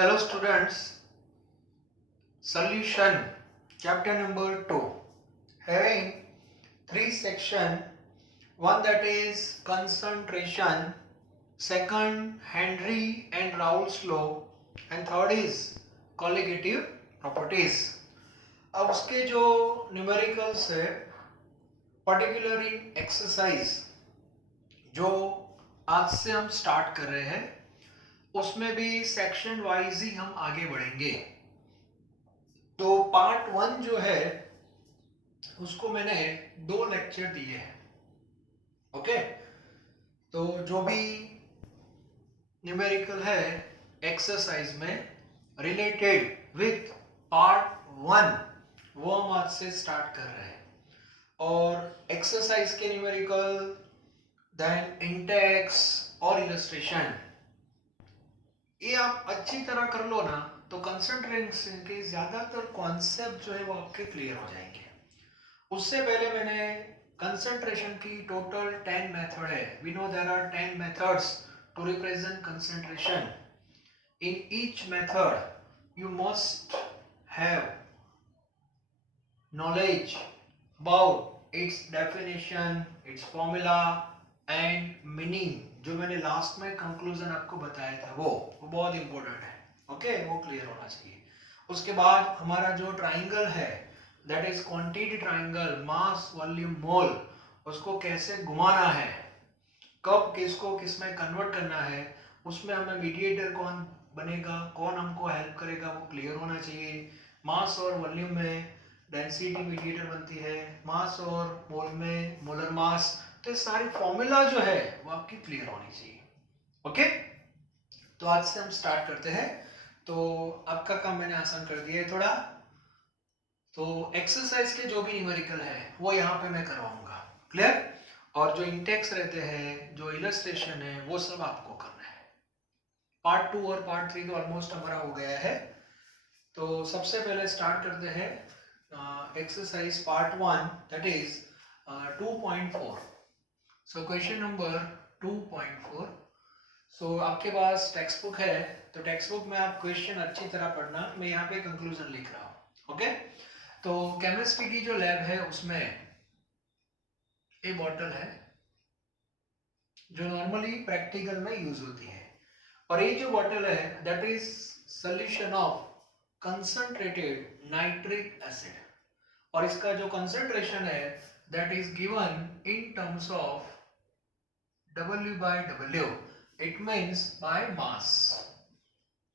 Hello students, solution chapter number 2 having three section, one that is concentration, second Henry and Raoult's law and third is colligative properties. अब उसके जो numericals है particularly exercise जो आज से हम start कर रहे हैं उसमें भी सेक्शन वाइज ही हम आगे बढ़ेंगे। तो पार्ट 1 जो है उसको मैंने 2 लेक्चर दिए हैं। ओके, तो जो भी न्यूमेरिकल है एक्सरसाइज में रिलेटेड विथ पार्ट 1 वो हम आज से स्टार्ट कर रहे हैं। और एक्सरसाइज के न्यूमेरिकल देन इंडेक्स और इलस्ट्रेशन ये आप अच्छी तरह कर लो ना तो कंसंट्रेशन के ज्यादातर कॉन्सेप्ट जो है वो आपके क्लियर हो जाएंगे। उससे पहले मैंने कंसंट्रेशन की टोटल 10 मेथड है। We know there are 10 methods to represent concentration. In each method you must have knowledge about its definition, its formula and meaning. जो मैंने लास्ट में कंक्लूजन आपको बताया था वो बहुत इंपॉर्टेंट है। ओके, वो क्लियर होना चाहिए। उसके बाद हमारा जो ट्राइंगल है that is quantity triangle, mass volume mole, उसको कैसे घुमाना है, कब किसको किस में कन्वर्ट करना है, उसमें हमें मीडिएटर कौन बनेगा, कौन हमको हेल्प करेगा, वो क्लियर होना चाहिए। मास और वॉल्यूम में डेंसिटी मीडिएटर बनती है, मास और मोल में मोलर मास। तो सारी फॉर्मूला जो है वो आपकी क्लियर होनी चाहिए। ओके, तो आज से हम स्टार्ट करते हैं। तो आपका काम मैंने आसान कर दिया है थोड़ा। तो एक्सरसाइज के जो भी न्यूमेरिकल है वो यहाँ पे मैं करवाऊंगा, क्लियर। और जो इंटेक्स रहते हैं, जो इलस्ट्रेशन है, वो सब आपको करना है। पार्ट 2 और पार्ट 3 तो ऑलमोस्ट हमारा हो गया है। तो सबसे पहले स्टार्ट करते हैं exercise part 1 that is 2.4। So question number 2.4। सो आपके पास टेक्स्ट बुक है तो टेक्स्ट बुक में आप क्वेश्चन अच्छी तरह पढ़ना। मैं यहाँ पे कंक्लूजन लिख रहा हूँ। ओके, तो केमिस्ट्री की जो लैब है उसमें ये बॉटल है जो नॉर्मली प्रैक्टिकल में यूज होती है। और ये जो बॉटल है that is solution of concentrated nitric acid. और इसका जो कंसंट्रेशन है that is given in terms of W by W, it means by mass।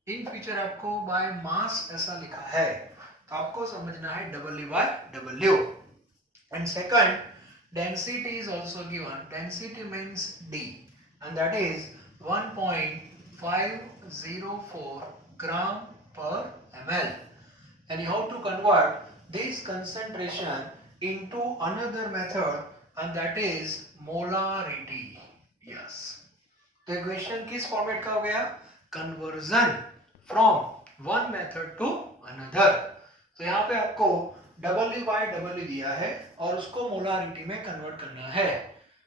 In future आपको by mass ऐसा लिखा है तो आपको समझना है W by W। And second, density is also given. Density means D and that is 1.504 gram per ml. And you have to convert this concentration into another method and that is molarity. Yes. तो equation किस format का हो गया? Conversion from one method to another. तो यहाँ पे आपको W by W दिया है और उसको मोलारिटी में कन्वर्ट करना है।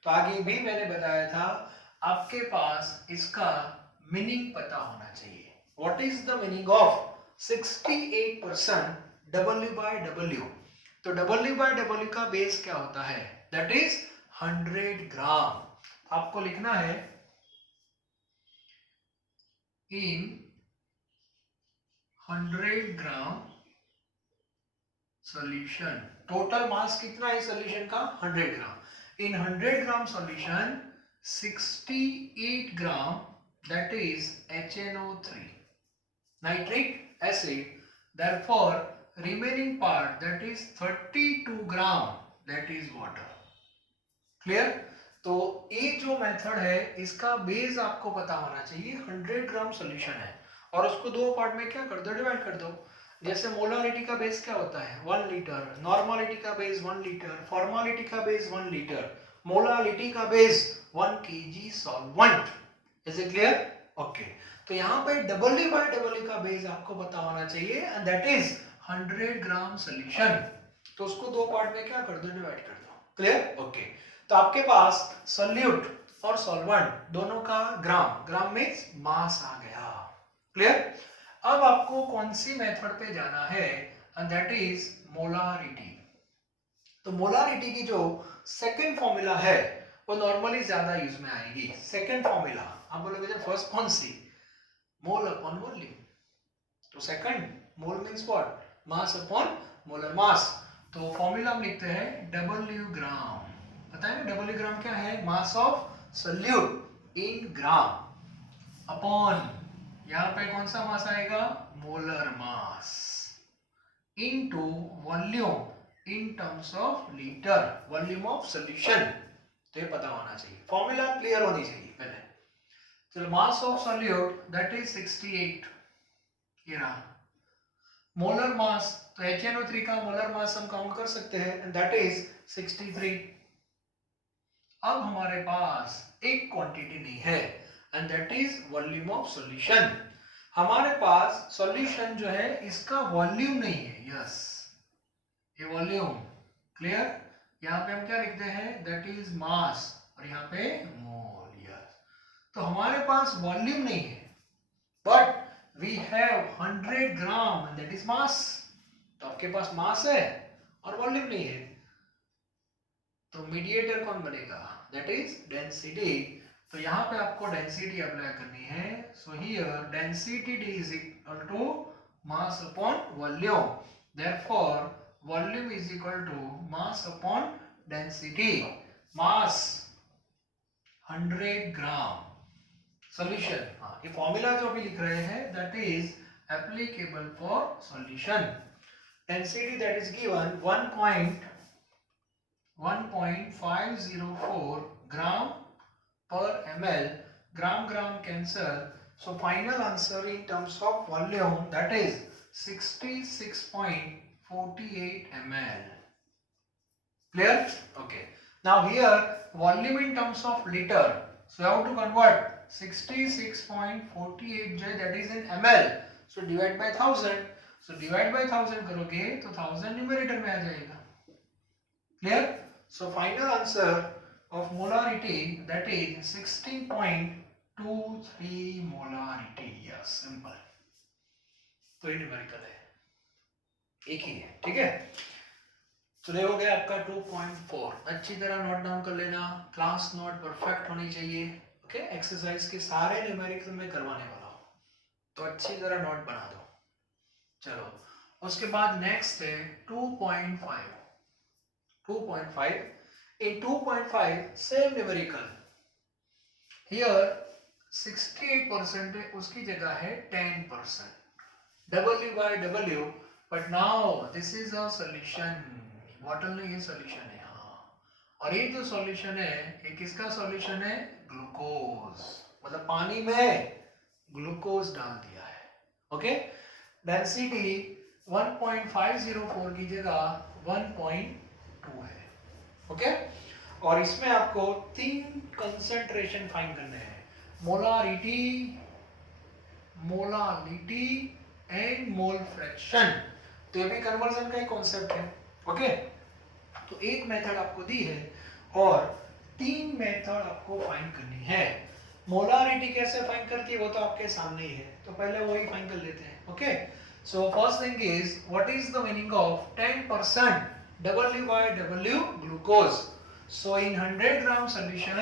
तो आगे भी मैंने बताया था आपके पास इसका मीनिंग पता होना चाहिए। What is the meaning of 68% W by W? तो W by W का बेस क्या होता है? That is 100 gram. आपको लिखना है in 100 gram solution. Total mass कितना है सॉल्यूशन का? 100 gram. In 100 gram solution 68 gram that is HNO3 nitric acid. therefore remaining part that is 32 gram that is water। Clear? तो ये जो मेथड है इसका बेस आपको पता होना चाहिए। 100 ग्राम सॉल्यूशन है और उसको दो पार्ट में क्या कर दो? डिवाइड कर दो। जैसे मोलारिटी का बेस क्या होता है? 1 लीटर। नॉर्मलिटी का बेस 1 लीटर। फॉर्मालिटी का बेस 1 लीटर। मोलालिटी का base 1 kg solvent. Is it clear? Okay, तो यहाँ पे W by W का बेस आपको पता होना चाहिए and that is 100 gram solution. तो उसको दो पार्ट में क्या कर दो? डिवाइड कर दो। क्लियर? ओके, तो आपके पास सॉल्यूट और सॉल्वेंट दोनों का ग्राम, ग्राम मींस मास आ गया। क्लियर? अब आपको कौन सी मेथड पे जाना है, एंड दैट इज मोलारिटी। तो मोलारिटी की जो सेकंड फॉर्मूला है वो नॉर्मली ज्यादा यूज में आएगी। सेकंड फॉर्मूला आप बोलोगे फर्स्ट कौन सी, मोल अपॉन वॉल्यूम। तो second mole means what, mass upon molar mass. तो फॉर्मूला हम लिखते हैं डब्ल्यू ग्राम, पता है ना डब्ल्यू ग्राम क्या है, मास of solute in gram upon, यहाँ पे कौन सा मास आएगा, molar mass, into volume in terms of litre, volume of solution. तो ये पता होना चाहिए, फॉर्मूला क्लियर होनी चाहिए पहले। चलो मास ऑफ सॉल्यूट दैट इज 68, ये रहा। मोलर मास, तो HNO3 का मोलर मास हम काउंट कर सकते हैं एंड दैट इज 63। अब हमारे पास एक क्वांटिटी नहीं है and that is volume of solution. हमारे पास सॉल्यूशन जो है इसका वॉल्यूम नहीं है, यस ये वॉल्यूम, क्लियर। यहाँ पे हम क्या लिखते हैं, दैट इज मास, और यहाँ पे मोल, यस। तो हमारे पास वॉल्यूम नहीं है but we have 100 gram and that is mass. तो आपके पास मास है और वॉल्यूम नहीं है, तो मीडिएटर कौन बनेगा, दैट इज डेंसिटी। तो यहाँ पे आपको डेंसिटी अप्लाई करनी है। So here density D is equal to mass upon volume, therefore volume is equal to mass upon density. Mass 100 gram, solution, हाँ ये फॉर्मूला जो अभी लिख रहे हैं that is applicable for solution. Density that is given 1.504 gram per ml, gram cancel, so final answer in terms of volume that is 66.48 ml. Clear? Okay, now here volume in terms of liter, so you have to convert 66.48 that is in ml, so divide by 1000, so divide by 1000 करोगे तो 1000 numerator में आ जाएगा। Clear? So final answer of molarity that is 60.23 molarity. Yes, simple. तो ये numerical है, एक ही है, ठीक है। तो ये हो गया आपका 2.4। अच्छी तरह नोट डाउन कर लेना, क्लास नोट परफेक्ट होनी चाहिए। ओके, एक्सरसाइज के सारे न्यूमेरिकल में करवाने वाला हूँ, तो अच्छी तरह नोट बना दो। चलो उसके बाद नेक्स्ट है 2.5। 2.5 in 2.5 same numerical, here 68% है, उसकी जगह है 10%, W by W, but now this is a solution, bottle में ये solution है, हाँ। और ये जो solution है ये किसका solution है, ग्लूकोज, मतलब पानी में ग्लूकोज डाल दिया है। ओके, डेंसिटी 1.504 की जगह 1.2 है। ओके, और इसमें आपको 3 कंसंट्रेशन फाइंड करने हैं, molarity, molality and mole fraction. तो ये भी कन्वर्जन का ही कॉन्सेप्ट है। ओके, तो एक मेथड आपको दी है और 3 मेथड आपको फाइंड करनी है। मोलारिटी कैसे फाइंड करती है वो तो आपके सामने ही है, तो पहले वही फाइंड कर लेते हैं। Okay, so first thing is what is the meaning of 10% W by W glucose. So in 100 gram solution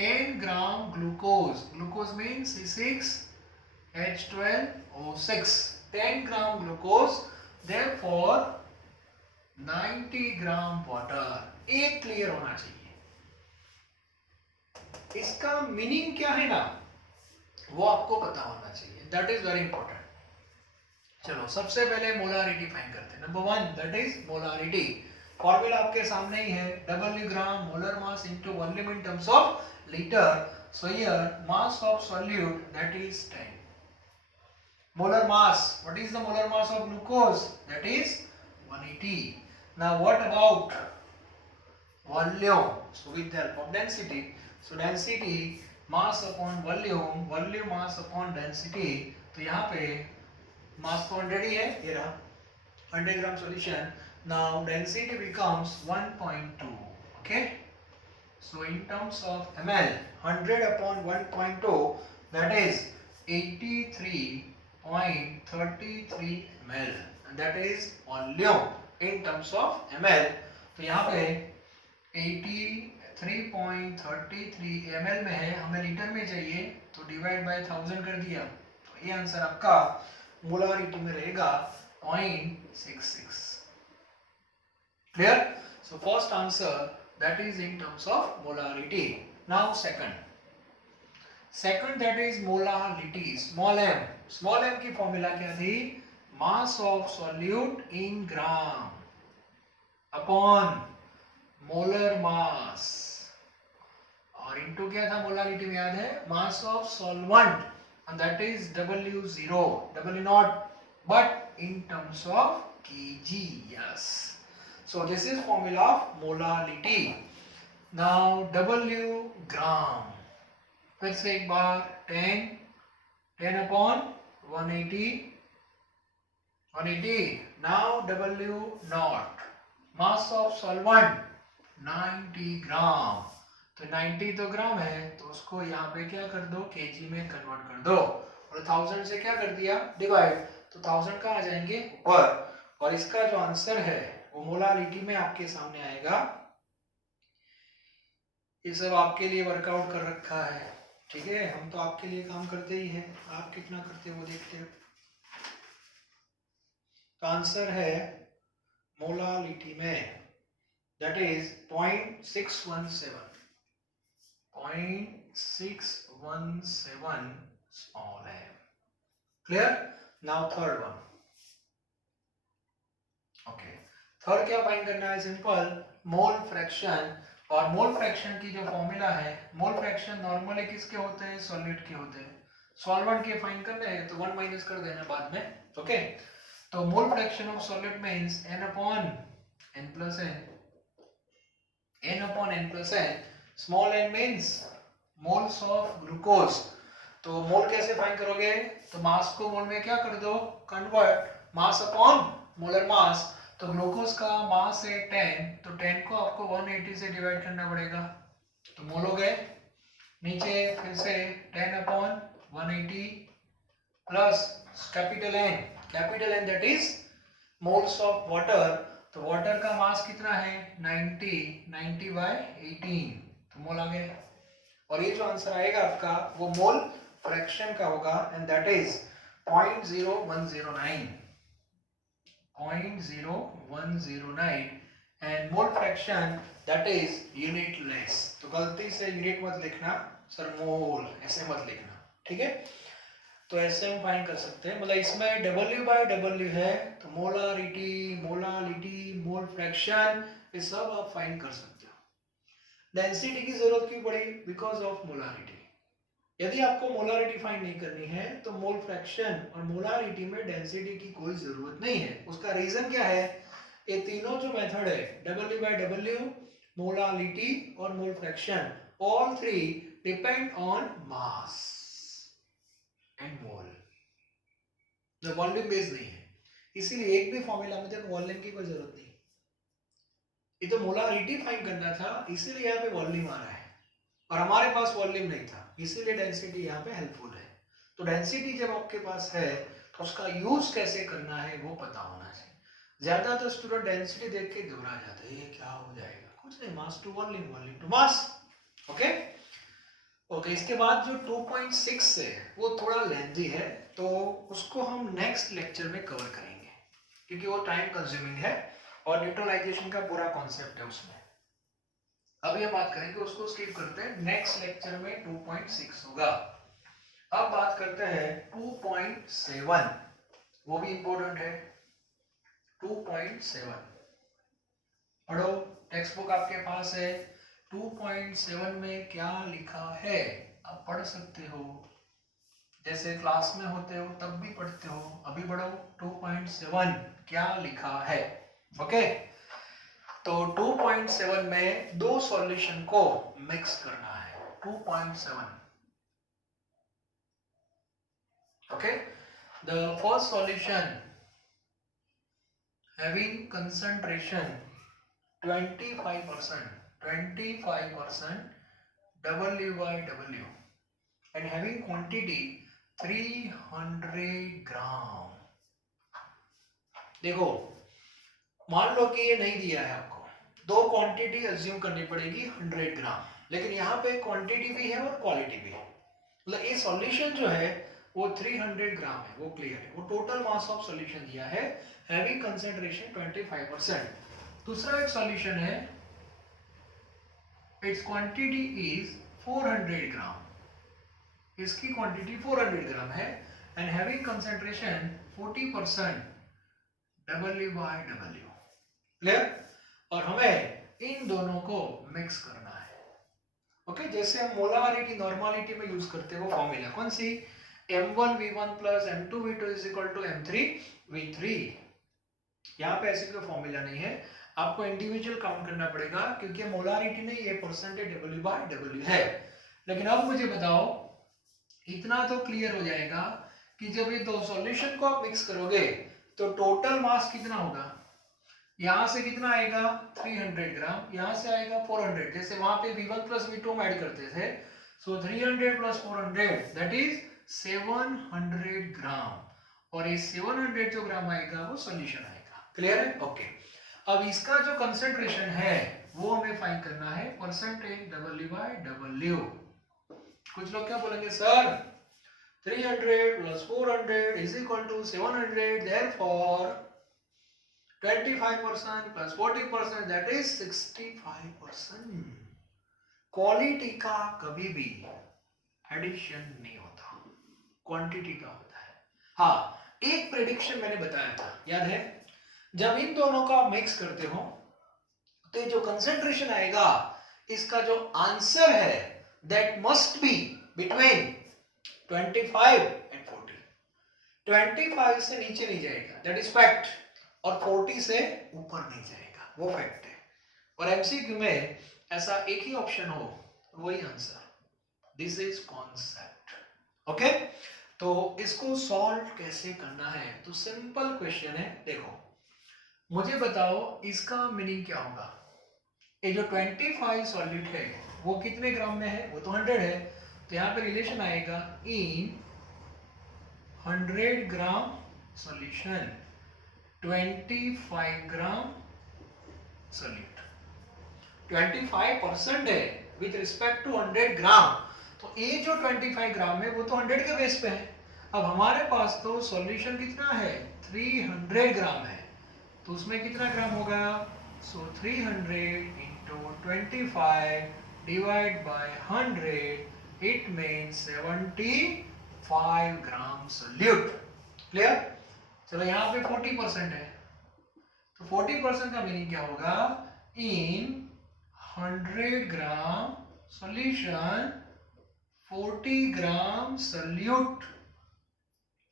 10 gram glucose, glucose means C6H12O6, 10 gram glucose, therefore 90 gram water। एक क्लियर होना चाहिए, इसका मीनिंग क्या है ना वो आपको पता होना चाहिए, दैट इज वेरी इंपॉर्टेंट। चलो सबसे पहले मोलारिटी फाइंड करते हैं। Number 1 that is molarity, formula आपके सामने ही है, W gram molar mass into volume in terms of litre. So here mass of solute that is 10, molar mass, what is the molar mass of glucose, that is 180। now what about volume, so with the help of density, so density mass upon volume, volume mass upon density। तो यहाँ पे मास तो 100 ही है, ये रहा 100 gram solution. now density becomes 1.2। okay, so in terms of ml 100 upon 1.2 that is 83.33 ml, and that is volume in terms of ml. तो यहाँ पे 83.33 ml में है, हमें लीटर में चाहिए तो डिवाइड बाय 1000 कर दिया, तो ये आंसर आपका मोलारिटी में रहेगा 0.66. Clear? So first answer, that is in terms of molarity. Now second that is molality, small m. Small m की फॉर्मूला क्या थी? मास of solute in gram upon molar mass, और इनटू क्या था मोलारिटी में याद है? मास of solvent, and that is W0, W not, but in terms of kg. Yes. So this is formula of molality. Now W ग्राम, फिर से एक बार 10 upon 180. Now W naught, mass of solvent 90 ग्राम, तो 90 तो ग्राम है, तो उसको यहाँ पे क्या कर दो, केजी में कन्वर्ट कर दो, और 1000 से क्या कर दिया, डिवाइड, तो 1000 का आ जाएंगे ऊपर, और इसका जो आंसर है वो मोलारिटी में आपके सामने आएगा. ये सब आपके लिए वर्कआउट कर रखा है, ठीक है, हम तो आपके लिए काम करते ही हैं, आप कितना करते हो वो देखते हो. तो आंसर है मोलारिटी में, that is 0.617 small m. Clear? Now third one. Okay, third क्या फाइंड करना है? Simple, mole fraction. और मोल फ्रैक्शन की जो फॉर्मूला है, मोल फ्रैक्शन नॉर्मली किसके होते हैं? सॉलिड के होते हैं. सॉल्वेंट के फाइंड करने हैं तो 1 माइनस कर देना बाद में. ओके, तो mole fraction of solid means n upon n plus n. n upon n plus n. Small n means moles of glucose. तो मोल कैसे फाइंड करोगे? तो मास को मोल में क्या कर दो, convert, mass upon molar mass. तो ग्लूकोज का मास है 10, तो 10 को आपको 180 से डिवाइड करना पड़ेगा, तो मोल हो गए. नीचे फिर से 10 upon 180 plus capital N that is moles of water. तो वाटर का मास कितना है? 90 बाय 18, तो मोल आ गए. और ये जो आंसर आएगा आपका वो मोल फ्रैक्शन का होगा, and that is 0.0109. And mole fraction that is unitless. तो गलती से यूनिट मत लिखना सर, मोल ऐसे मत लिखना, ठीक है. तो ऐसे हम फाइंड कर सकते हैं, मतलब इसमें W/W है, तो मोलारिटी, मोल फ्रैक्शन, ये सब आप फाइंड कर सकते हो. डेंसिटी की जरूरत क्यों पड़ी? Because of molarity. यदि आपको मोलारिटी फाइंड नहीं करनी है तो मोल फ्रैक्शन और मोलारिटी में डेंसिटी की कोई जरूरत नहीं है. उसका रीजन क्या है? ये तीनों जो मेथड है, W/W, मोलारिटी और mole fraction, all three depend on mass and मोल. जो वॉल्यूम बेस्ड नहीं है, इसीलिए एक भी फॉर्मूला में देखो वॉल्यूम की कोई जरूरत नहीं. ये तो मोलारिटी फाइंड करना था, इसीलिए यहाँ पे वॉल्यूम आ रहा है, और हमारे पास वॉल्यूम नहीं था, इसीलिए डेंसिटी यहाँ पे हेल्पफुल है. तो डेंसिटी जब आपके पास है तो उसका यूज कैसे करना है वो पता होना चाहिए. ज्यादातर स्टूडेंट डेंसिटी देख के घबरा जाते हैं, ये क्या हो जाएगा? कुछ नहीं, mass to volume, volume to mass. Okay, इसके बाद जो 2.6 है वो थोड़ा लेंथी है, तो उसको हम नेक्स्ट लेक्चर में कवर करेंगे, क्योंकि वो टाइम कंज्यूमिंग है और न्यूट्रलाइजेशन का पूरा कॉन्सेप्ट है उसमें. अभी हम बात करेंगे, उसको स्किप करते हैं, नेक्स्ट लेक्चर में 2.6 होगा. अब बात करते हैं 2.7, वो भी इंपॉर्टेंट है. 2.7 पढ़ो, टेक्स्ट बुक आपके पास है. 2.7 में क्या लिखा है आप पढ़ सकते हो, जैसे क्लास में होते हो तब भी पढ़ते हो, अभी पढ़ो. 2.7 क्या लिखा है? ओके, तो 2.7 में दो सॉल्यूशन को मिक्स करना है. 2.7, okay. The first solution having concentration 25% W/W and having quantity 300 ग्राम। देखो मान लो कि ये नहीं दिया है आपको, दो क्वांटिटी अज्यूम करनी पड़ेगी 100 ग्राम, लेकिन यहाँ पे क्वांटिटी भी है और क्वालिटी भी है। मतलब ये सॉल्यूशन जो है वो 300 ग्राम है, वो क्लियर है। वो टोटल मास ऑफ सॉल्यूशन दिया है, हैवी कंसेंट्रेशन 25%। दूसरा एक सॉल्यूशन है, इट्स क्वांटिटी इज 400 ग्राम, इसकी क्वांटिटी 400 ग्राम है and having concentration 40%, W/W, clear. और हमें इन दोनों को मिक्स करना है। ओके, जैसे हम मोलारिटी नॉर्मलिटी में यूज करते हैं वो फॉर्मूला कौन सी, M1V1 plus M2V2 is equal to M3V3। यहाँ पे ऐसे कोई फॉर्मूला नहीं है, आपको इंडिविजुअल काउंट करना पड़ेगा क्योंकि मोलारिटी नहीं, ये परसेंटेज W/W है। लेकिन अब मुझे बताओ, इतना तो क्लियर हो जाएगा कि जब ये दो सॉल्यूशन को आप मिक्स करोगे तो टोटल मास कितना होगा। यहां से कितना आएगा 300 ग्राम, यहां से आएगा 400, जैसे वहां पे V1 प्लस V2 ऐड करते थे। सो 300 प्लस 400 दैट इज 700 ग्राम, और ये 700 जो ग्राम आएगा वो सॉल्यूशन आएगा। क्लियर है? ओके। अब इसका जो कंसेंट्रेशन है वो हमें फाइंड करना है, परसेंटेज W/W। कुछ लोग क्या बोलेंगे, sir 300 plus 400 is equal to 700, therefore 25% plus 40% that is 65%। Quality का कभी भी एडिशन नहीं होता, क्वांटिटी का होता है। हाँ, एक प्रेडिक्शन मैंने बताया था, याद है, जब इन दोनों का मिक्स करते हो तो जो कंसेंट्रेशन आएगा, इसका जो आंसर है that must be between 25 and 40। 25 से नीचे नहीं जाएगा, दैट इज फैक्ट, और 40 से ऊपर नहीं जाएगा, वो फैक्ट है। और एमसीक्यू में ऐसा एक ही ऑप्शन हो, वही answer. This is concept. Okay, तो इसको सॉल्व कैसे करना है, तो सिंपल क्वेश्चन है। देखो मुझे बताओ इसका मीनिंग क्या होगा। ये जो 25 सॉल्यूट है वो कितने ग्राम में है, वो तो 100 है, तो यहाँ पे रिलेशन आएगा इन 100 ग्राम सॉल्यूशन 25 ग्राम सॉल्यूट। 25% है विथ रिस्पेक्ट टू 100 ग्राम, तो ये जो 25 ग्राम है वो तो 100 के बेस पे है। अब हमारे पास तो सॉल्यूशन कितना है, 300 ग्राम है, तो उसमें कितना ग्राम होगा, सो 300 into 25 divide by 100, it means 75 gram solute. Clear? चलो यहाँ पे 40% है, तो 40% का मीनिंग क्या होगा, in 100 gram solution 40 gram solute,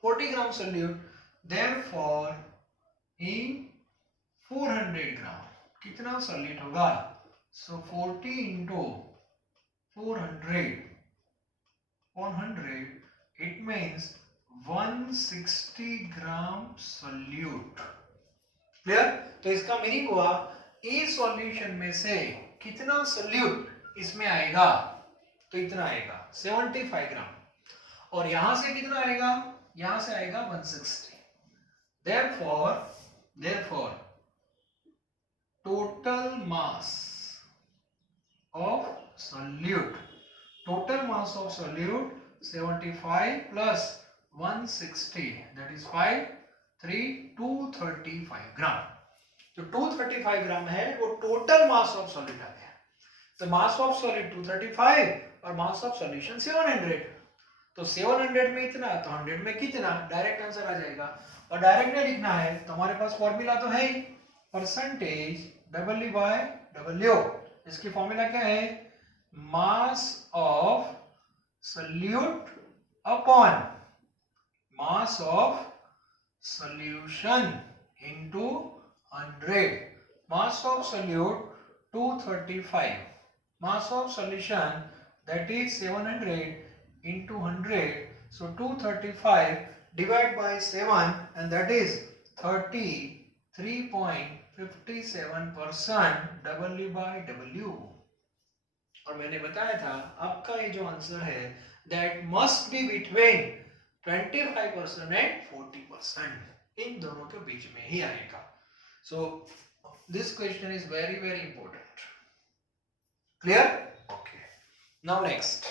40 gram solute, therefore in 400 gram कितना सॉल्यूट होगा, so 40 into 400, 100, it means 160 gram solute. Clear? तो इसका मीनिंग हुआ इस सॉल्यूशन में से कितना सॉल्यूट इसमें आएगा, तो इतना आएगा 75 ग्राम, और यहां से कितना आएगा, यहां से आएगा 160। therefore total mass of solute, total mass of solute 75 plus 160, that is 5 3 235 ग्राम। जो 235 ग्राम है वो टोटल मास ऑफ सॉल्यूट आ गया। तो मास ऑफ सॉल्यूट 235 और मास ऑफ सॉल्यूशन 700, तो 700 में इतना तो 100 में कितना, डायरेक्ट आंसर आ जाएगा। और डायरेक्ट में लिखना है तो हमारे पास फॉर्मूला तो है ही, परसेंटेज W/W। इसकी फॉर्मूला क्या है, मास of solute upon mass of solution into 100। Mass of solute 235, mass of solution that is 700 into 100, so 235 divided by 7 and that is 33.57% W/W। और मैंने बताया था आपका ये जो आंसर है that must be between 25% and 40% इन दोनों के बीच में ही आएगा. So this question is very very important. Clear? Okay. Now next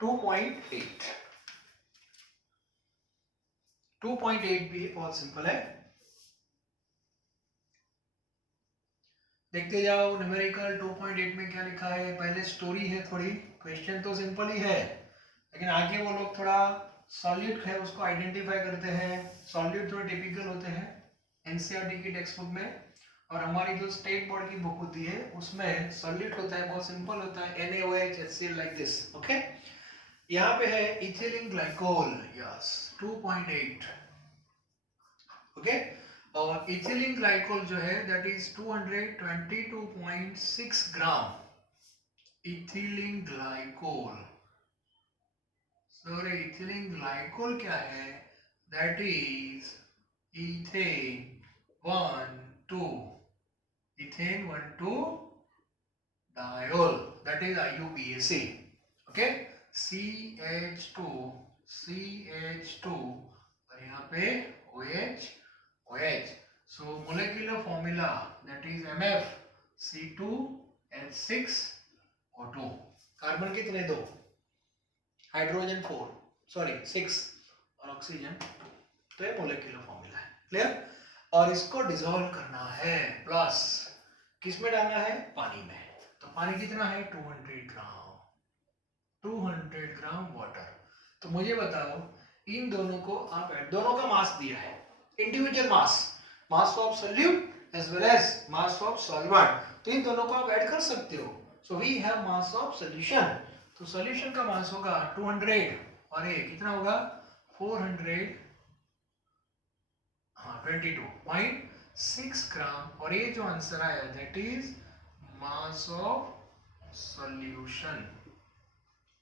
2.8. 2.8 भी बहुत सिंपल है. देखते जाओ न्यूमेरिकल 2.8 में क्या लिखा है. पहले स्टोरी है थोड़ी. क्वेश्चन तो सिंपल ही है, लेकिन आगे वो लोग थोड़ा सॉल्यूट है उसको आइडेंटिफाई करते हैं. सॉल्यूट थोड़े टिपिकल होते हैं एनसीईआरटी की टेक्स्ट बुक में, और हमारी जो स्टेट बोर्ड की बुक होती है उसमें सॉल्यूट होता है, बहुत सिंपल होता है, NaOH HCl like this. Okay. यहाँ पे है इथिलीन ग्लाइकोल. यस 2.8. ओके. और इथिलीन ग्लाइकोल जो है that is 222.6 gram. Ethylene glycol, sorry ethylene glycol क्या है, that is ethane 1,2 ethane 1,2 diol, that is IUPAC. Okay. CH2 और यहाँ पे OH. So molecular formula that is MF(C2H6O2). Carbon कितने? 2, hydrogen 4, sorry 6 और ऑक्सीजन. तो ये मोलेक्युलर फॉर्मूला है. क्लियर? और इसको डिसॉल्व करना है प्लस किसमें डालना है? पानी में. तो पानी कितना है? 200 ग्राम वाटर. तो मुझे बताओ इन दोनों को आप दोनों का मास दिया है, individual mass of solute as well as mass of solvent. तो इन दोनों को आप ऐड कर सकते हो. So we have mass of solution. तो सॉल्यूशन का मास होगा 200 और ये कितना होगा? 22.6 ग्राम. और ये जो आंसर आया that is mass of solution.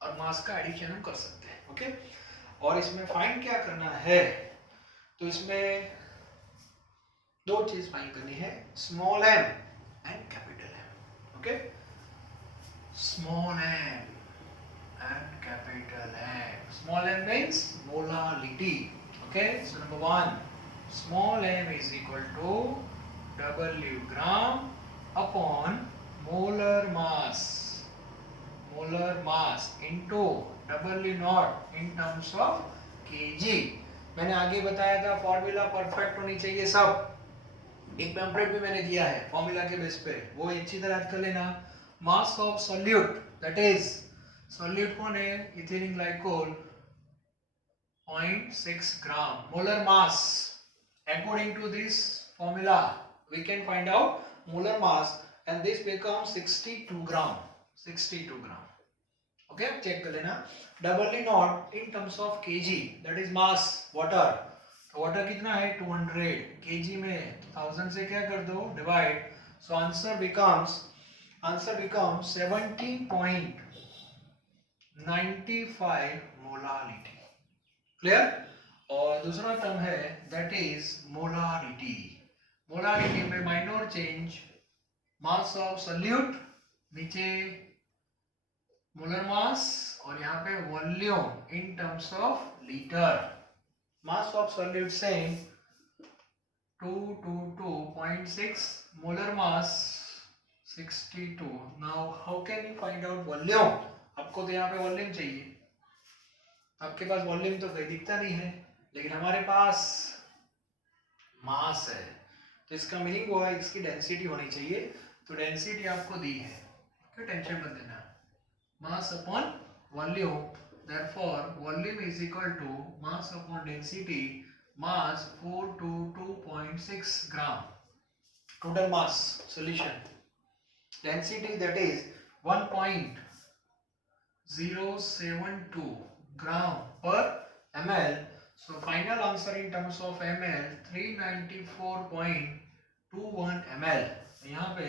और मास का एडिशन हम कर सकते हैं. ओके. और इसमें फाइंड क्या करना है? तो इसमें दो चीज फाइंड करनी है, small m and capital M. Okay. Small m and capital M. Small m means molality. Okay. So number 1, small m is equal to W gram upon molar mass. Molar mass into W naught in terms of kg. मैंने आगे बताया था formula perfect होनी चाहिए सब. एक pamphlet भी मैंने दिया है फॉर्मूला के बेस पे, वो अच्छी तरह याद कर लेना. मास of solute that is solute कौन है? Ethylene glycol 0.6 gram. Molar mass according to this formula we can find out molar mass and this becomes 62 gram. 62 gram. Okay, check कर लेना. W naught in terms of kg that is mass water. तो water कितना है? 200. kg में 1000 से क्या कर दो? Divide. So answer becomes 17.95 molarity. Clear? और दूसरा टर्म है दैट इज मोलारिटी. मोलारिटी में minor change, mass of solute नीचे मोलर मास और यहाँ पे volume in terms of litre. Mass of solute से 222.6, molar mass 62. Now how can you find out volume? आपको तो यहाँ पे वॉल्यूम चाहिए, आपके पास वॉल्यूम तो कहीं दिखता नहीं है, लेकिन हमारे पास मास है. तो इसका मीनिंग हुआ इसकी डेंसिटी होनी चाहिए. तो डेंसिटी आपको दी है, क्यों टेंशन मत लेना. Mass upon volume, therefore volume is equal to mass upon density. Mass 422.6 gram total mass solution. Density that is 1.072 gram per ml. So final answer in terms of ml 394.21 ml. यहाँ पे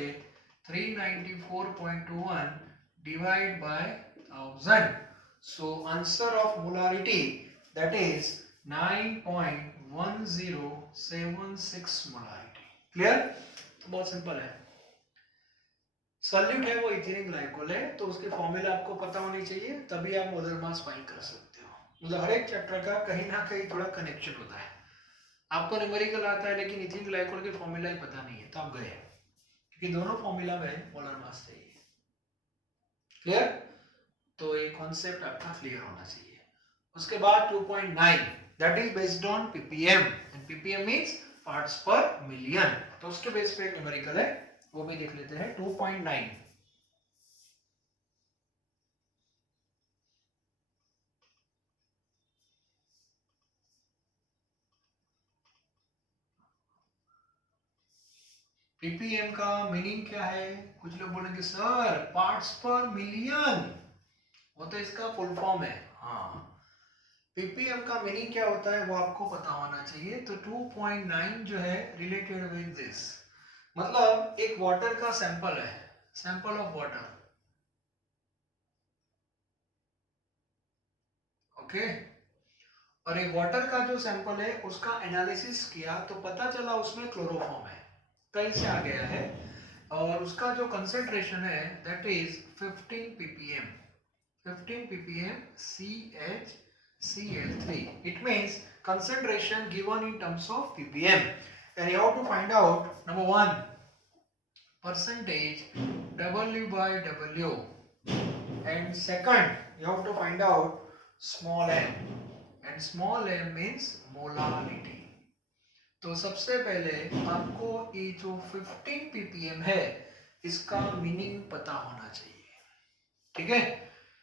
394.21 divide by 1000. So answer of molarity that is 9.1076 molarity. Clear? बहुत simple है. Solute है वो ethylene glycol है, तो उसके formula आपको पता होनी चाहिए, तभी आप मोलर मास फाइंड कर सकते हो. मतलब हर एक चैप्टर का कहीं ना कहीं थोड़ा कनेक्शन होता है। आपको न्यूमेरिकल आता है लेकिन इथिलीन ग्लाइकोल के फॉर्मूला ही पता नहीं है तो आप गए, क्योंकि दोनों फॉर्मूला में मोलर मास चाहिए। क्लियर? तो ये कॉन्सेप्ट आपका क्लियर होना चाहिए। उसके बाद 2.9 that is based on ppm and ppm means parts पर मिलियन, तो उसके बेस पे एक न्यूमेरिकल है वो भी देख लेते हैं। 2.9 ppm का मीनिंग क्या है? कुछ लोग बोलेंगे सर पार्ट्स पर मिलियन, वो तो इसका फुल फॉर्म है। हाँ, ppm का मीनिंग क्या होता है वो आपको पता होना चाहिए। तो 2.9 जो है रिलेटेड विद दिस, मतलब एक वाटर का सैंपल है, सैंपल ऑफ वाटर, ओके। और एक वाटर का जो सैंपल है उसका एनालिसिस किया तो पता चला उसमें क्लोरोफॉर्म है, कहीं से आ गया है, और उसका जो कंसेंट्रेशन है that is 15 ppm, 15 ppm CHCl3. It means concentration given in terms of ppm, and you have to find out number 1 percentage W by W, and second you have to find out small m, and small m means molarity. तो सबसे पहले आपको ये जो 15 ppm है इसका meaning पता होना चाहिए, ठीक है।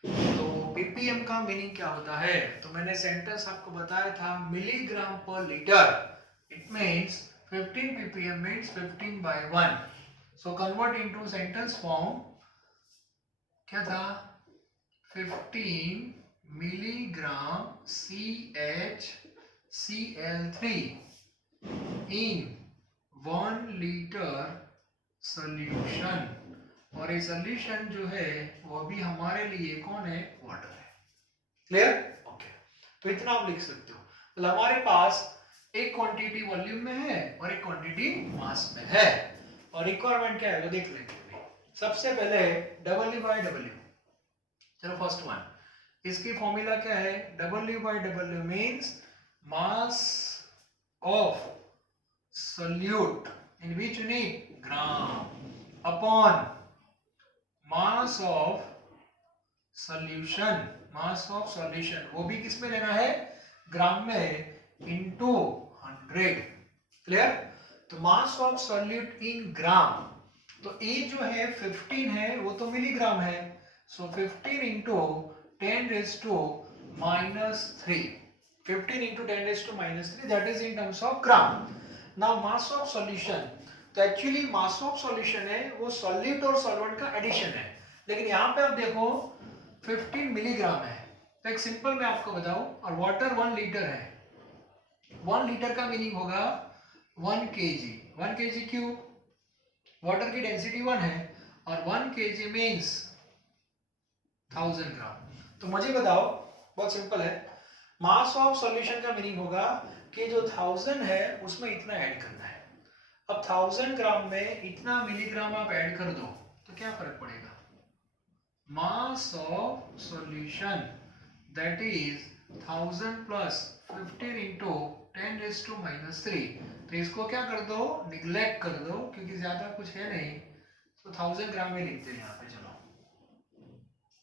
तो ppm का मीनिंग क्या होता है? तो मैंने सेंटेंस आपको बताया था मिलीग्राम पर litre, it means 15 ppm means 15 by 1, so convert into sentence form, क्या था? 15 milligram CHCl3 in 1 litre solution, और ये सोल्यूशन जो है वो भी हमारे लिए कौन है? वाटर है। क्लियर? ओके, तो इतना आप लिख सकते हो। तो हमारे पास एक क्वांटिटी वॉल्यूम में है और एक क्वांटिटी मास में है, और रिक्वायरमेंट क्या है वो देख लेंगे। सबसे पहले W by W, चलो फर्स्ट वन, इसकी फॉर्मूला क्या है? W by W means mass of solute in which unit? Gram, upon mass of solution, mass of solution वो भी किस में लेना है? ग्राम में, into 100। क्लियर? तो मास ऑफ सॉल्यूट इन ग्राम, तो ए जो है 15 है वो तो मिलीग्राम है, so 15 into 10 raise to -3, 15 into 10 raise to -3, that is in terms of gram. Now mass of solution, तो एक्चुअली मास ऑफ सॉल्यूशन है वो सॉल्यूट और सॉल्वेंट का एडिशन है, लेकिन यहाँ पे आप देखो 15 मिलीग्राम है, तो एक सिंपल मैं आपको बताऊं, और वाटर 1 लीटर है, 1 लीटर का मीनिंग होगा 1 kg, 1 kg क्यों? वाटर की डेंसिटी 1 है, और 1 kg मीन्स 1000 ग्राम। तो मुझे बताओ, बहुत सिंपल है, मास ऑफ सॉल्यूशन का मीनिंग होगा कि जो 1000 है उसमें इतना ऐड करना है। अब 1000 ग्राम में इतना मिलीग्राम आप ऐड कर दो तो क्या फर्क पड़ेगा? Mass of solution that is 1000 plus 15 into 10 raise to -3, तो इसको क्या कर दो? निग्लेक्ट कर दो, क्योंकि ज्यादा कुछ है नहीं, तो 1000 ग्राम में लिखते हैं यहाँ पे, चलो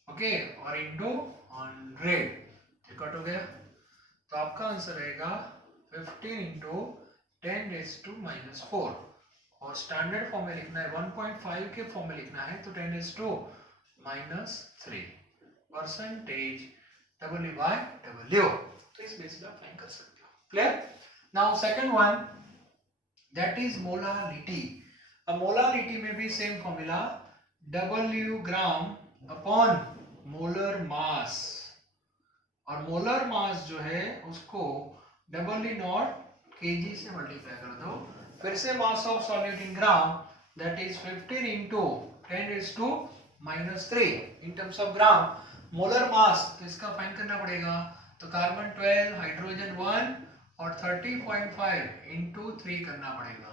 ओके, और इंटू 100, कट हो गया, तो आपका आंसर रहेगा 15 इंटू 10 रेज टू -4, और स्टैंडर्ड फॉर्म में लिखना है 1.5 के फॉर्म में लिखना है, तो 10 raise to -3 percentage W by W, तो इस बेस पे आप फाइंड कर सकते हो। Clear? Now second one that is molarity. अब मोलारिटी में भी सेम फॉर्मूला, W ग्राम अपॉन मोलर मास, और मोलर मास जो है उसको W0 kg से मल्टीप्लाई कर दो, फिर से mass of solute in gram that is 15 into 10 raise to -3 in terms of gram, molar mass, तो इसका फाइंड करना पड़ेगा, तो कार्बन 12, हाइड्रोजन 1 और 30.5 इंटू 3 करना पड़ेगा,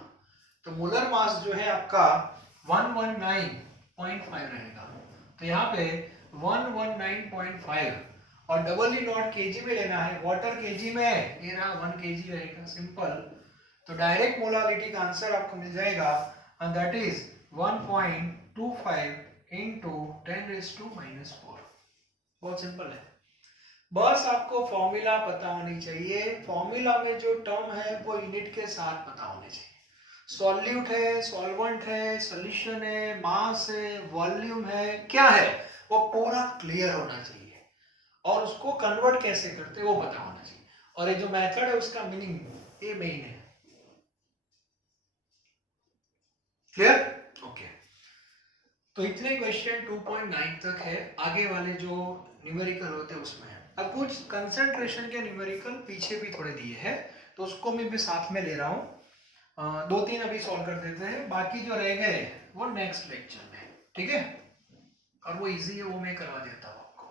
तो मोलर मास जो है आपका 119.5 रहेगा, तो यहाँ पे 119.5, और डबल ई नॉट केजी में लेना है, वाटर केजी में है, ये रहा 1 केजी रहेगा, सिंपल। तो डायरेक्ट मोलारिटी का आंसर आपको मिल जाएगा एंड दैट इज 1.25 into 10⁻⁻⁴। बहुत सिंपल है। बस आपको फॉर्मूला पता होनी चाहिए, फॉर्मूला में जो टर्म है वो यूनिट के साथ पता होने चाहिए। सॉल्यूट है, सॉल्वेंट है, सॉल्यूशन है, मास है, वॉल्यूम है, क्या है वो पूरा क्लियर होना चाहिए, और उसको कन्वर्ट कैसे करते हैं वो पता होना चाहिए, और ये जो मेथड है उसका मीनिंग ये मेन है। क्लियर? ओके। तो इतने क्वेश्चन 2.9 तक है, आगे वाले जो न्यूमेरिकल होते हैं उसमें है। अब कुछ कंसंट्रेशन के न्यूमेरिकल पीछे भी थोड़े दिए हैं, तो उसको मैं भी साथ में ले रहा हूँ। 2-3 अभी सॉल्व कर देते हैं, बाकी जो रह गए वो नेक्स्ट लेक्चर में, ठीक है? और वो इजी है, वो मैं करवा देता हूँ आपको।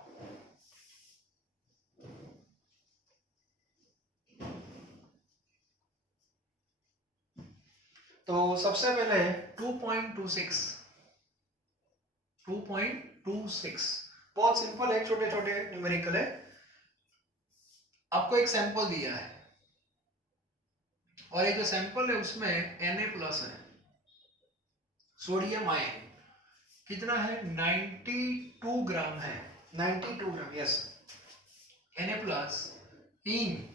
तो सबसे पहले 2.26 बहुत सिंपल है, छोटे छोटे न्यूमेरिकल है। आपको एक सैंपल दिया है और ये जो सैंपल है उसमें Na+ है, सोडियम आयन कितना है 92 ग्राम है, 92 ग्राम, यस, Na+ इन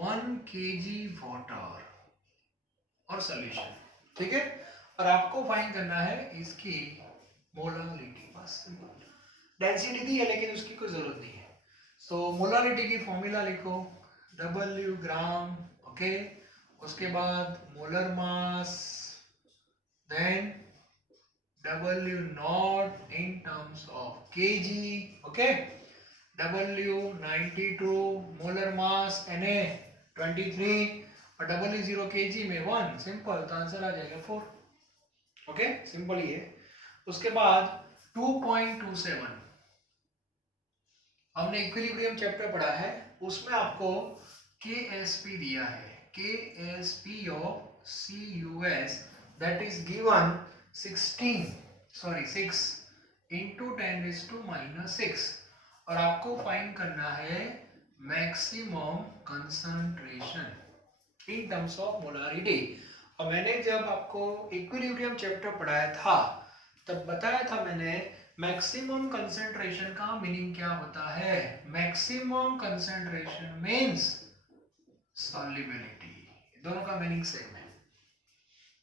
1 kg वाटर और सॉल्यूशन, ठीक है? और आपको फाइंड करना है इसकी मोलारिटी, बस सिंपल। डेंसिटी दी है लेकिन उसकी कोई जरूरत नहीं है। सो मोलारिटी की फॉर्मूला लिखो, W ग्राम, ओके, उसके बाद molar mass, then W not in terms of kg, okay, W 92, molar mass Na 23 और W0 kg में 1, सिंपल, तो आंसर आ जाएगा 4, ओके, सिंपल ही है। उसके बाद 2.27 हमने इक्विलिब्रियम चैप्टर पढ़ा है, उसमें आपको KSP दिया है, KSP of CUS that is given 6 into 10⁻⁻⁶, और आपको फाइंड करना है maximum concentration in terms of molarity. और मैंने जब आपको इक्विलिब्रियम चैप्टर पढ़ाया था तब बताया था मैंने मैक्सिमम कंसंट्रेशन का मीनिंग क्या होता है। मैक्सिमम कंसंट्रेशन मींस सॉल्युबिलिटी, दोनों का मीनिंग सेम है।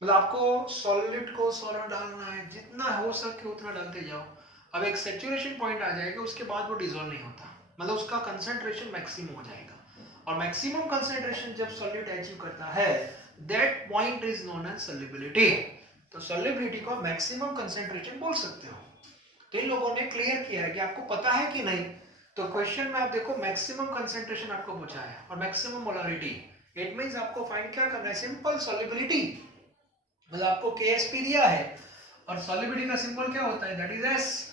मतलब आपको सॉलिड को सॉल्वेंट डालना है, जितना हो सके उतना डालते जाओ। अब एक सैचुरेशन पॉइंट आ जाएगा, उसके बाद वो डिसॉल्व नहीं होता, मतलब उसका कंसंट्रेशन मैक्सिमम हो जाएगा। और मैक्सिमम कंसंट्रेशन जब सॉलिड अचीव करता है, that point is known as solubility. तो सॉल्युबिलिटी को मैक्सिमम कंसंट्रेशन बोल सकते हो। तो इन लोगों ने क्लियर किया है कि आपको पता है कि नहीं। तो क्वेश्चन में आप देखो मैक्सिमम कंसंट्रेशन आपको पूछा है और मैक्सिमम मोलारिटी, इट मींस आपको फाइंड क्या करना है, सिंपल सॉल्युबिलिटी। मतलब आपको KSP दिया है और सॉल्युबिलिटी का सिंबल क्या होता है, दैट इज S।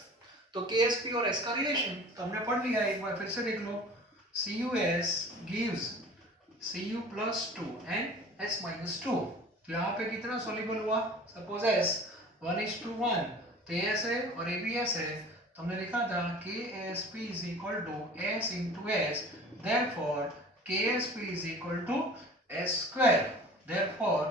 तो KSP और S का रिलेशन तो हमने पढ़ लिया, एक बार फिर से देख लो, CUS gives Cu+2 and S-2। तो यहाँ पे कितना सॉल्युबल हुआ, सपोज S 1:1, तो S है और ये भी S है, तो हमने लिखा था KSP is equal to S into S, therefore KSP is equal to S square, therefore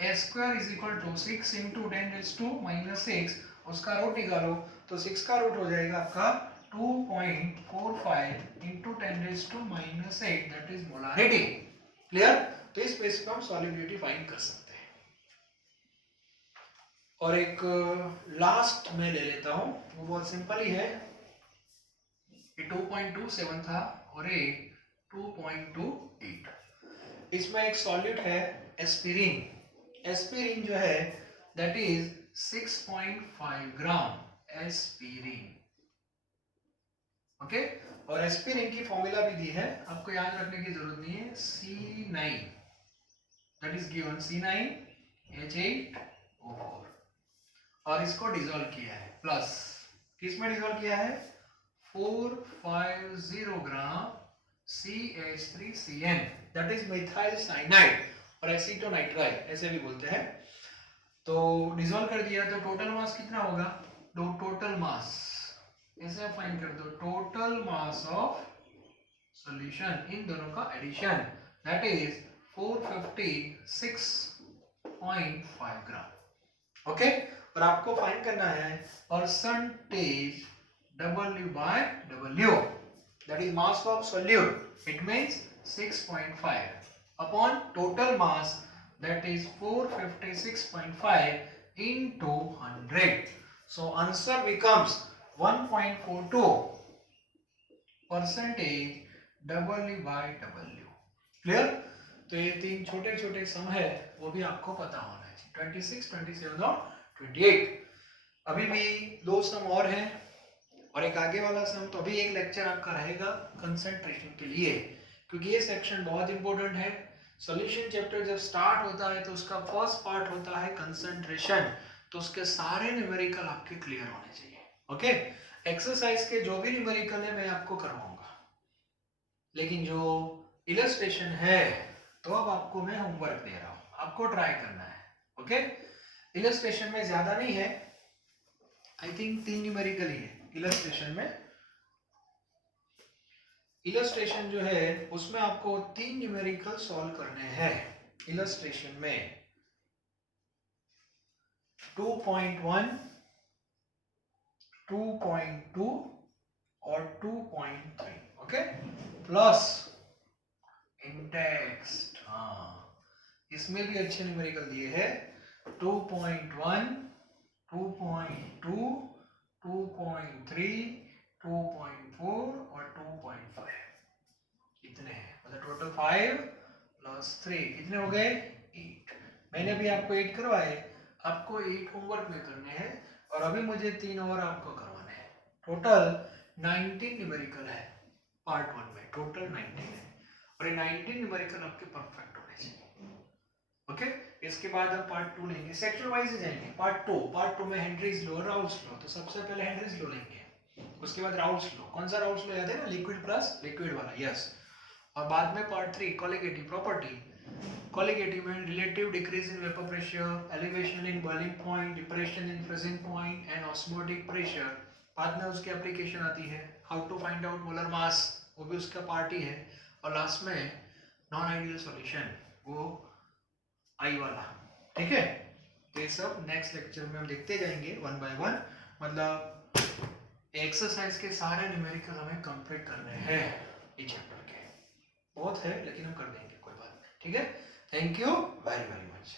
S square is equal to 6 into 10⁻⁻⁶, उसका रूट निकालो तो 6 का रूट हो जाएगा आपका 2.45 into 10⁻⁸, that is molarity। Clear? तो इस बेस पे हम सॉल्युबिलिटी फाइंड कर सकते हैं। और एक लास्ट में ले लेता हूं, वो बहुत सिंपल ही है, ये 2.27 था और ये 2.28। इसमें एक सॉल्यूट है एस्पिरिन, एस्पिरिन जो है that is 6.5 gram aspirin, okay. और एस्पिरिन की फॉर्मूला भी दी है, आपको याद रखने की जरूरत नहीं है, C9, that is given C9H8O4, और इसको डिसॉल्व किया है, प्लस किस में डिसॉल्व किया है, 450 ग्राम CH3CN, that is methyl cyanide और एसीटोनाइट्राइल ऐसे भी बोलते हैं। तो डिसॉल्व कर दिया तो टोटल मास कितना होगा, टोटल मास इसे फाइंड कर दो, टोटल मास ऑफ सॉल्यूशन, इन दोनों का addition, that is 456.5 gram. Okay, और आपको फाइंड करना है percentage W/W, that is mass of solute, it means 6.5 upon total mass, that is 456.5 into 100. So answer becomes 1.42 percentage W/W. Clear? तो ये तीन छोटे छोटे सम है, वो भी आपको पता होना चाहिए, 26, 27 और 28। अभी भी दो सम और हैं और एक आगे वाला सम, तो अभी एक लेक्चर आपका रहेगा कंसंट्रेशन के लिए, क्योंकि ये सेक्शन बहुत इंपॉर्टेंट है। सॉल्यूशन चैप्टर जब स्टार्ट होता है तो उसका फर्स्ट पार्ट होता है कंसंट्रेशन, तो उसके सारे न्यूमेरिकल आपके क्लियर होने चाहिए। ओके, एक्सरसाइज के जो भी न्यूमेरिकल है मैं आपको करवाऊंगा, लेकिन जो इलस्ट्रेशन है तो अब आपको मैं होमवर्क दे रहा हूं, आपको ट्राई करना है। ओके, इलस्ट्रेशन में ज्यादा नहीं है, आई थिंक 3 न्यूमेरिकल ही है इलस्ट्रेशन में। इलस्ट्रेशन जो है उसमें आपको 3 न्यूमेरिकल सॉल्व करने हैं। इलस्ट्रेशन में 2.1, 2.2 और 2.3, ओके, प्लस इंटेक्स्ट। हाँ, इसमें भी अच्छे न्यूमेरिकल दिए हैं, 2.1, 2.2, 2.3, 2.4 और 2.5, इतने हैं, मतलब टोटल 5 प्लस 3 कितने हो गए? 8। मैंने भी आपको 8 करवाए, आपको 8 होमवर्क में करने हैं और अभी मुझे 3 और आपको करवाने हैं। टोटल 19 न्यूमेरिकल है पार्ट 1 में, टोटल 19 है और ये 19 न्यूमेरिकल आपके परफेक्ट होने चाहिए। ओके, इसके बाद हम पार्ट 2 लेंगे, सेक्शन वाइज जाएंगे। पार्ट 2 में हेनरीज लॉ, राउल्स लॉ, तो सबसे पहले हेनरीज लॉ लेंगे, उसके बाद राउल्स लॉ। कौन सा राउल्स लॉ याद है ना? लिक्विड प्लस लिक्विड वाला, यस। और बाद में पार्ट 3 कोलिगेटिव प्रॉपर्टी, कोलिगेटिव में relative decrease in vapour pressure, elevation in boiling point, depression in freezing point and osmotic pressure. बाद में उसकी एप्लीकेशन आती है, how to find out molar mass, वो भी उसका पार्ट ही है। और लास्ट में नॉन आइडियल सॉल्यूशन, वो आई वाला, ठीक है। तो ये सब नेक्स्ट लेक्चर में हम देखते जाएंगे वन बाय वन, मतलब एक्सरसाइज के सारे न्यूमेरिकल हमें कंप्लीट करने हैं ये चैप्टर के। बहुत है लेकिन हम कर देंगे, कोई बात नहीं, ठीक है। Thank you very very much.